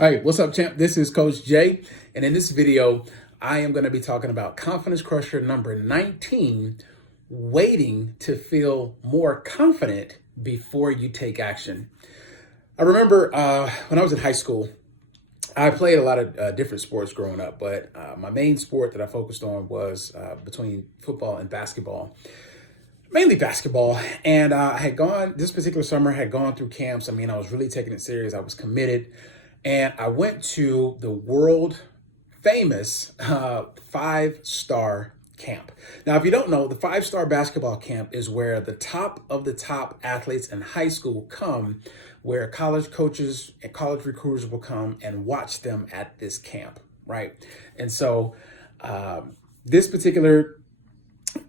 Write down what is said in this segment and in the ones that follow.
All right, what's up, champ? This is Coach Jay, and in this video, I am going to be talking about confidence crusher number 19, waiting to feel more confident before you take action. I remember when I was in high school, I played a lot of different sports growing up, but my main sport that I focused on was between football and basketball, mainly basketball. And I had gone this particular summer, had gone through camps. I mean, I was really taking it serious. I was committed. And I went to the world famous five-star camp. Now, if you don't know, the five-star basketball camp is where the top of the top athletes in high school come, where college coaches and college recruiters will come and watch them at this camp, right? And so this particular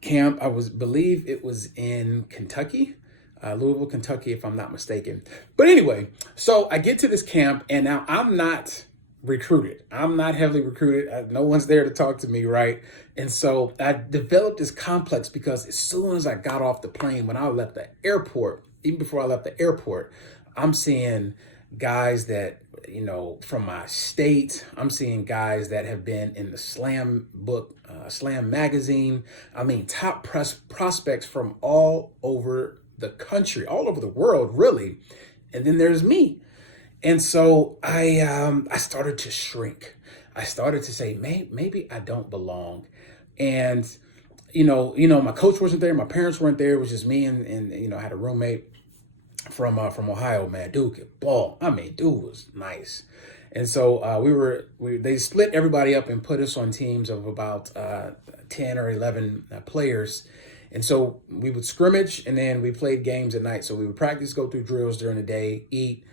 camp, believe it was in Kentucky, Louisville, Kentucky, if I'm not mistaken. But anyway, so I get to this camp, and now I'm not recruited. I'm not heavily recruited. No one's there to talk to me, right? And so I developed this complex because as soon as I got off the plane, when I left the airport, even before I left the airport, I'm seeing guys that, from my state. I'm seeing guys that have been in the Slam book, Slam magazine. I mean, top prospects from all over the country, all over the world, really. And then there's me. And so I started to shrink. I started to say, maybe I don't belong. And my coach wasn't there, my parents weren't there. It was just me and I had a roommate from Ohio, man. Dude could ball. I mean, dude was nice. And so they split everybody up and put us on teams of about 10 or 11 players. And so we would scrimmage, and then we played games at night. So we would practice, go through drills during the day, eat,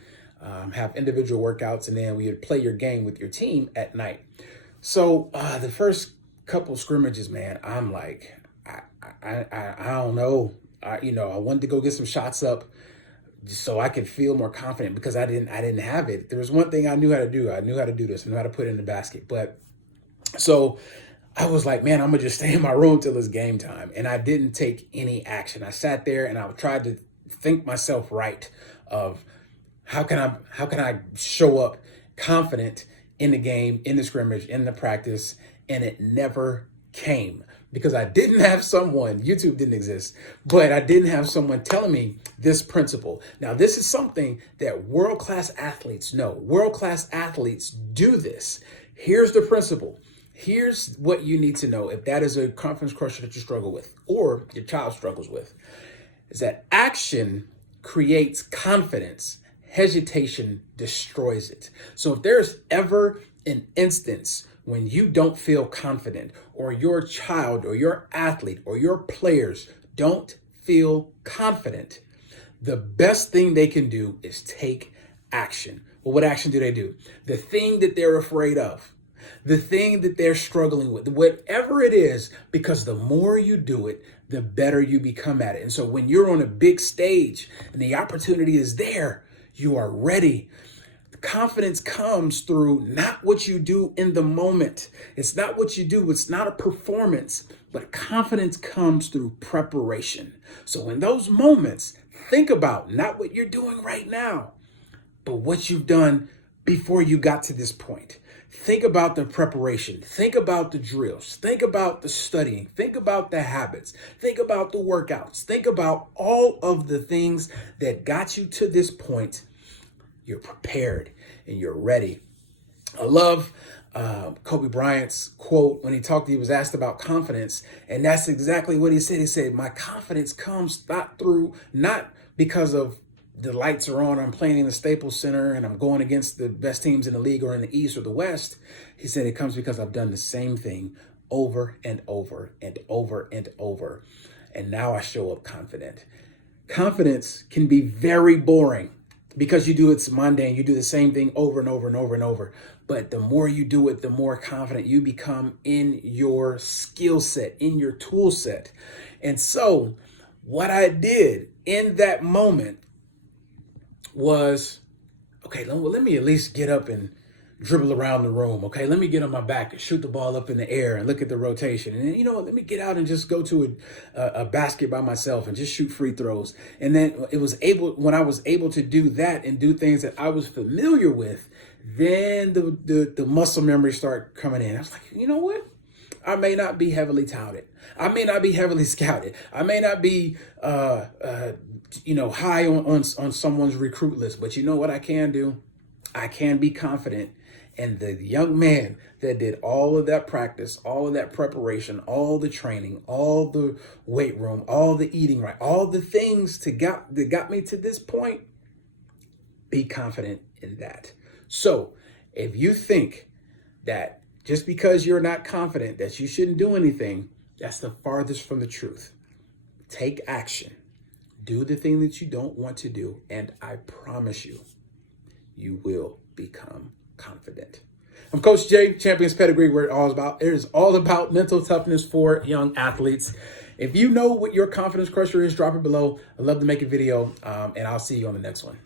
have individual workouts, and then we would play your game with your team at night. So the first couple scrimmages, man, I'm like, I don't know. I wanted to go get some shots up so I could feel more confident because I didn't have it. There was one thing I knew how to do. I knew how to do this. I knew how to put it in the basket. But so I was like, man, I'm gonna just stay in my room till it's game time. And I didn't take any action. I sat there and I tried to think myself right of how can I show up confident in the game, in the scrimmage, in the practice, and it never came because I didn't have someone, YouTube didn't exist, but I didn't have someone telling me this principle. Now, this is something that world-class athletes know. World-class athletes do this. Here's the principle. Here's what you need to know if that is a confidence crusher that you struggle with or your child struggles with, is that action creates confidence. Hesitation destroys it. So if there's ever an instance when you don't feel confident, or your child or your athlete or your players don't feel confident, the best thing they can do is take action. Well, what action do they do? The thing that they're afraid of, the thing that they're struggling with, whatever it is, because the more you do it, the better you become at it. And so when you're on a big stage and the opportunity is there, you are ready. Confidence comes through not what you do in the moment. It's not what you do. It's not a performance, but confidence comes through preparation. So in those moments, think about not what you're doing right now, but what you've done before you got to this point. Think about the preparation. Think about the drills. Think about the studying. Think about the habits. Think about the workouts. Think about all of the things that got you to this point. You're prepared and you're ready. I love Kobe Bryant's quote when he was asked about confidence, and that's exactly what he said. He said, my confidence comes not because of the lights are on, I'm playing in the Staples Center and I'm going against the best teams in the league or in the East or the West. He said it comes because I've done the same thing over and over and over and over. And now I show up confident. Confidence can be very boring because it's mundane. You do the same thing over and over and over and over. But the more you do it, the more confident you become in your skill set, in your tool set. And so what I did in that moment was, okay, let me at least get up and dribble around the room. Okay, let me get on my back and shoot the ball up in the air and look at the rotation. And then, you know what, let me get out and just go to a basket by myself and just shoot free throws. And then when I was able to do that and do things that I was familiar with, then the muscle memory started coming in. I was like, you know what? I may not be heavily touted. I may not be heavily scouted. I may not be, high on someone's recruit list. But you know what I can do? I can be confident. And the young man that did all of that practice, all of that preparation, all the training, all the weight room, all the eating right, all the things that got me to this point, be confident in that. So if you think that just because you're not confident that you shouldn't do anything, that's the farthest from the truth. Take action. Do the thing that you don't want to do, and I promise you, you will become confident. I'm Coach Jay, Champions Pedigree, where it is all about mental toughness for young athletes. If you know what your confidence crusher is, drop it below. I'd love to make a video, and I'll see you on the next one.